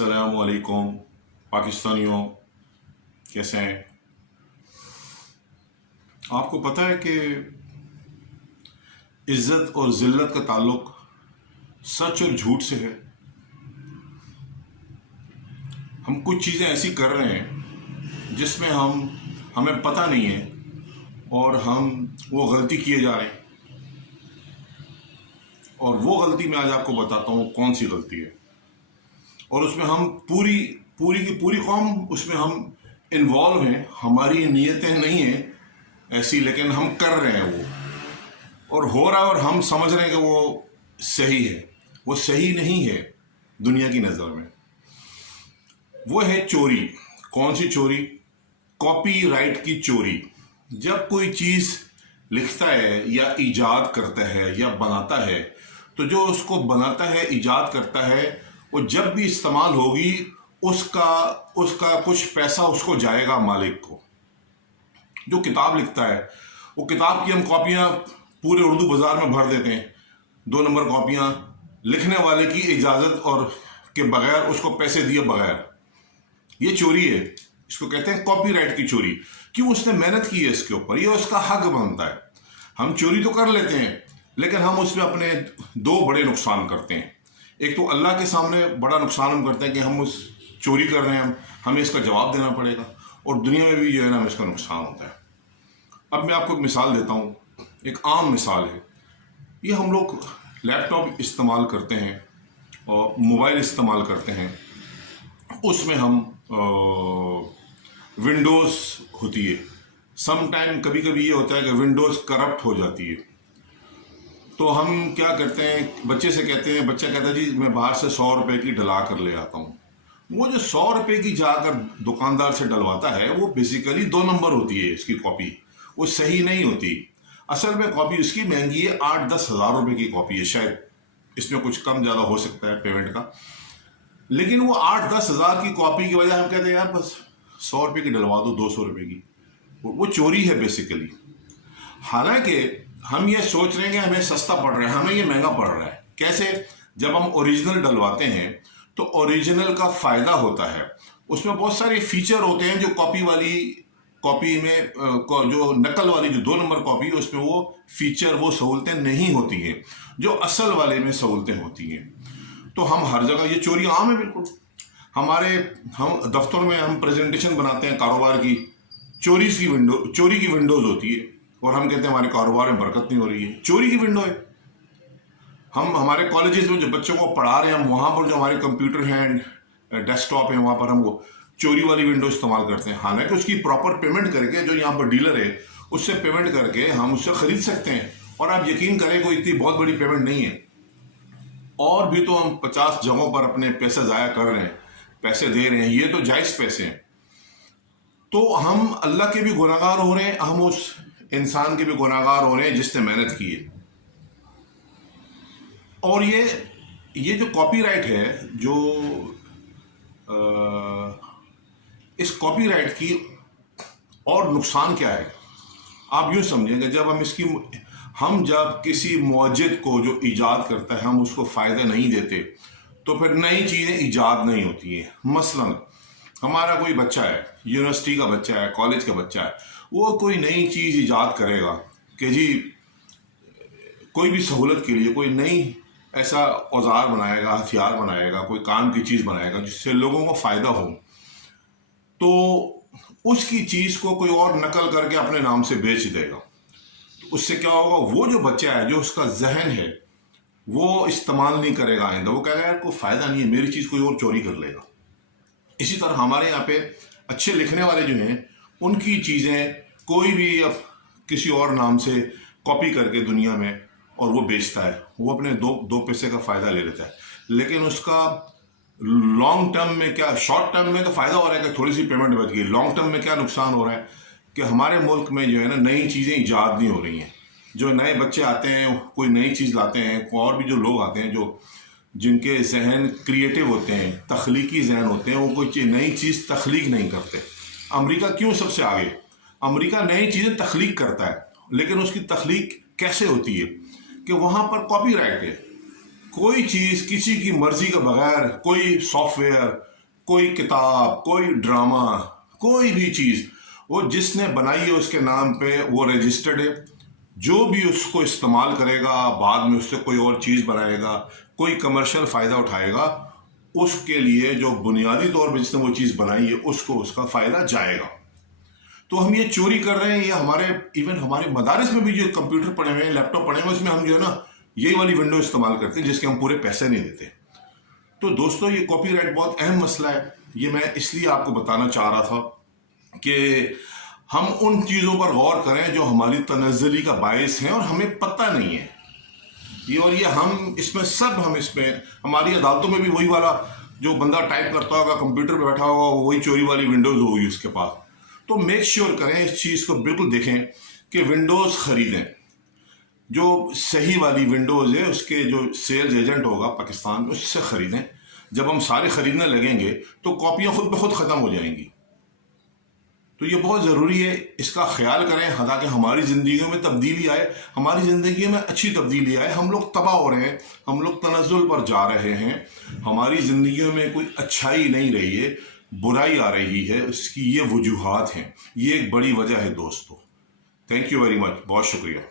अस्सलाम वालेकुम पाकिस्तानियों, कैसे हैं? आपको पता है कि इज़्ज़त और ज़िल्लत का ताल्लुक सच और झूठ से है। हम कुछ चीज़ें ऐसी कर रहे हैं जिसमें हमें पता नहीं है और हम वो गलती किए जा रहे हैं, और वो गलती मैं आज आपको बताता हूँ कौन सी गलती है। और उसमें हम पूरी की पूरी कौम उसमें हम इन्वॉल्व हैं। हमारी नीयतें नहीं हैं ऐसी, लेकिन हम कर रहे हैं वो, और हो रहा है, और हम समझ रहे हैं कि वो सही है। वो सही नहीं है दुनिया की नज़र में। वो है चोरी। कौन सी चोरी? कॉपीराइट की चोरी। जब कोई चीज़ लिखता है या इजाद करता है या बनाता है, तो जो उसको बनाता है, इजाद करता है, वो जब भी इस्तेमाल होगी उसका कुछ पैसा उसको जाएगा मालिक को। जो किताब लिखता है, वो किताब की हम कॉपियाँ पूरे उर्दू बाज़ार में भर देते हैं, 2 नंबर कॉपियाँ, लिखने वाले की इजाज़त और के बगैर, उसको पैसे दिए बगैर। ये चोरी है। इसको कहते हैं कॉपीराइट की चोरी। क्यों? उसने मेहनत की है इसके ऊपर, ये उसका हक बनता है। हम चोरी तो कर लेते हैं, लेकिन हम उसमें अपने 2 बड़े नुकसान करते हैं। एक तो अल्लाह के सामने बड़ा नुकसान हम करते हैं कि हम उस चोरी कर रहे हैं, हमें इसका जवाब देना पड़ेगा, और दुनिया में भी जो है ना, हमें इसका नुकसान होता है। अब मैं आपको एक मिसाल देता हूँ, एक आम मिसाल है। ये हम लोग लैपटॉप इस्तेमाल करते हैं और मोबाइल इस्तेमाल करते हैं, उसमें हम विंडोज़ होती है। सम टाइम कभी कभी ये होता है कि विंडोज़ करप्ट हो जाती है, तो हम क्या करते हैं, बच्चे से कहते हैं, बच्चा कहता है जी मैं बाहर से 100 रुपये की डला कर ले आता हूँ। वो जो 100 रुपये की जाकर दुकानदार से डलवाता है, वो बेसिकली 2 नंबर होती है इसकी कॉपी, वो सही नहीं होती। असल में कॉपी उसकी महंगी है, 8-10 हज़ार रुपये की कॉपी है। शायद इसमें कुछ कम ज़्यादा हो सकता है पेमेंट का, लेकिन वो 8-10 हज़ार की कॉपी की वजह हम कहते हैं यार बस 100 रुपये की डलवा दो, 200 रुपये की। वो चोरी है बेसिकली। हालांकि हम ये सोच रहे हैं कि हमें सस्ता पड़ रहा है, हमें ये महंगा पड़ रहा है। कैसे? जब हम ओरिजिनल डलवाते हैं तो ओरिजिनल का फ़ायदा होता है, उसमें बहुत सारे फीचर होते हैं जो कॉपी में जो नकल वाली जो 2 नंबर कॉपी है, उसमें वो फीचर, वो सहूलतें नहीं होती हैं जो असल वाले में सहूलतें होती हैं। तो हम हर जगह, ये चोरी आम है बिल्कुल। हम दफ्तर में हम प्रेजेंटेशन बनाते हैं कारोबार की, चोरी की विंडोज़ होती है, और हम कहते हैं हमारे कारोबार में बरकत नहीं हो रही है। चोरी की विंडो है। हम हमारे कॉलेजेस में जो बच्चों को पढ़ा रहे हैं, हम वहाँ पर जो हमारे कंप्यूटर हैं, डेस्कटॉप हैं, वहाँ पर हम वो चोरी वाली विंडो इस्तेमाल करते हैं। हालांकि उसकी प्रॉपर पेमेंट करके, जो यहाँ पर डीलर है उससे पेमेंट करके हम उससे ख़रीद सकते हैं। और आप यकीन करें, कोई इतनी बहुत बड़ी पेमेंट नहीं है, और भी तो हम 50 जगहों पर अपने पैसे ज़ाया कर रहे हैं, पैसे दे रहे हैं, ये तो जायज़ पैसे हैं। तो हम अल्लाह के भी गुनहगार हो रहे हैं, हम उस इंसान के भी गुनहगार हो रहे हैं जिसने मेहनत की है। और ये जो कॉपीराइट है, जो इस कॉपीराइट की और नुकसान क्या है, आप यूँ समझेंगे, जब किसी मौजिद को जो ईजाद करता है, हम उसको फ़ायदा नहीं देते, तो फिर नई चीज़ें ईजाद नहीं होती हैं। मसलन हमारा कोई बच्चा है, यूनिवर्सिटी का बच्चा है, कॉलेज का बच्चा है, वो कोई नई चीज़ ईजाद करेगा कि जी कोई भी सहूलत के लिए कोई नई ऐसा औजार बनाएगा, हथियार बनाएगा, कोई काम की चीज़ बनाएगा जिससे लोगों को फ़ायदा हो, तो उसकी चीज़ को कोई और नकल करके अपने नाम से बेच देगा। तो उससे क्या होगा, वो जो बच्चा है, जो उसका जहन है, वो इस्तेमाल नहीं करेगा आइंदा। वो कहेगा यार कोई फ़ायदा नहीं है, मेरी चीज़ कोई और चोरी कर लेगा। इसी तरह हमारे यहाँ पे अच्छे लिखने वाले जो हैं, उनकी चीज़ें कोई भी अब किसी और नाम से कॉपी करके दुनिया में, और वो बेचता है, वो अपने दो पैसे का फ़ायदा ले लेता है। लेकिन उसका लॉन्ग टर्म में क्या, शॉर्ट टर्म में तो फ़ायदा हो रहा है कि थोड़ी सी पेमेंट बच गई, लॉन्ग टर्म में क्या नुकसान हो रहा है कि हमारे मुल्क में जो है ना, नई चीज़ें ईजाद नहीं हो रही हैं। जो नए बच्चे आते हैं, कोई नई चीज़ लाते हैं, और भी जो लोग आते हैं जिनके जहन क्रिएटिव होते हैं, तख्लीकी जहन होते हैं, वो कोई नई चीज़ तख्लीक नहीं करते। अमेरिका क्यों सबसे आगे? अमेरिका नई चीज़ें तख्लीक करता है, लेकिन उसकी तख्लीक कैसे होती है कि वहाँ पर कॉपीराइट है। कोई चीज़ किसी की मर्जी के बगैर, कोई सॉफ्टवेयर, कोई किताब, कोई ड्रामा, कोई भी चीज़ वो जिसने बनाई है उसके नाम पे वो रजिस्टर्ड है। जो भी उसको इस्तेमाल करेगा, बाद में उससे कोई और चीज़ बनाएगा, कोई कमर्शियल फ़ायदा उठाएगा, उसके लिए जो बुनियादी तौर पर जिसने वो चीज़ बनाई है उसको उसका फ़ायदा जाएगा। तो हम ये चोरी कर रहे हैं, ये हमारे इवन हमारे मदारिस में भी जो कंप्यूटर पड़े हुए हैं, लैपटॉप पड़े हुए हैं, उसमें हम जो है ना यही वाली विंडो इस्तेमाल करते हैं जिसके हम पूरे पैसे नहीं देते। तो दोस्तों ये कॉपीराइट बहुत अहम मसला है। ये मैं इसलिए आपको बताना चाह रहा था कि हम उन चीज़ों पर गौर करें जो हमारी तनज़्ज़ुली का बायस हैं और हमें पता नहीं है। ये हम इसमें हमारी अदालतों में भी वही वाला जो बंदा टाइप करता होगा, कंप्यूटर पे बैठा होगा, वही चोरी वाली विंडोज़ होगी उसके पास। तो मेक श्योर करें, इस चीज़ को बिल्कुल देखें कि विंडोज़ ख़रीदें, जो सही वाली विंडोज़ है उसके जो सेल्स एजेंट होगा पाकिस्तान में उससे ख़रीदें। जब हम सारे ख़रीदने लगेंगे तो कॉपियाँ खुद ब खुद ख़त्म हो जाएंगी। तो ये बहुत ज़रूरी है, इसका ख्याल करें ताकि हमारी ज़िंदगियों में तब्दीली आए, हमारी ज़िंदगी में अच्छी तब्दीली आए। हम लोग तबाह हो रहे हैं, हम लोग तनज़्ज़ुल पर जा रहे हैं, हमारी ज़िंदगियों में कोई अच्छाई नहीं रही है, बुराई आ रही है। उसकी ये वजूहात हैं, ये एक बड़ी वजह है दोस्तों। थैंक यू वेरी मच, बहुत शुक्रिया।